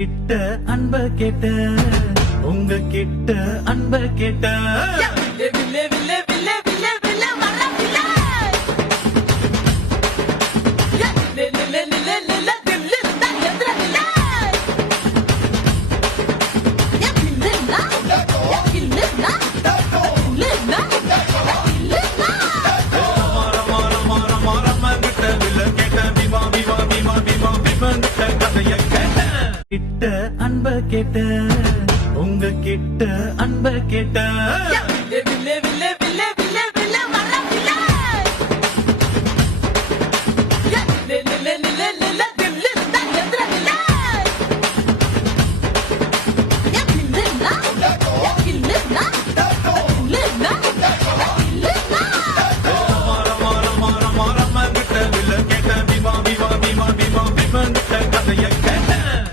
கிட்ட அன்ப கேட்ட உங்க கிட்ட அன்ப கேட்ட வில்லே வில்லே வில்லே வில்லே வில்லே வர வில்லே லே லே லே லே லே தில்லே தான் எதிர வில்லே வில்லே நா வில்லே நா வில்லே நா வில்லே நா மாரமா கிட்ட வில்ல கேட்ட விவா விவா விவா விவா விவந்த கதைய கேட்ட கிட்ட அன்ப கேட்ட உங்க கிட்ட அன்ப கேட்ட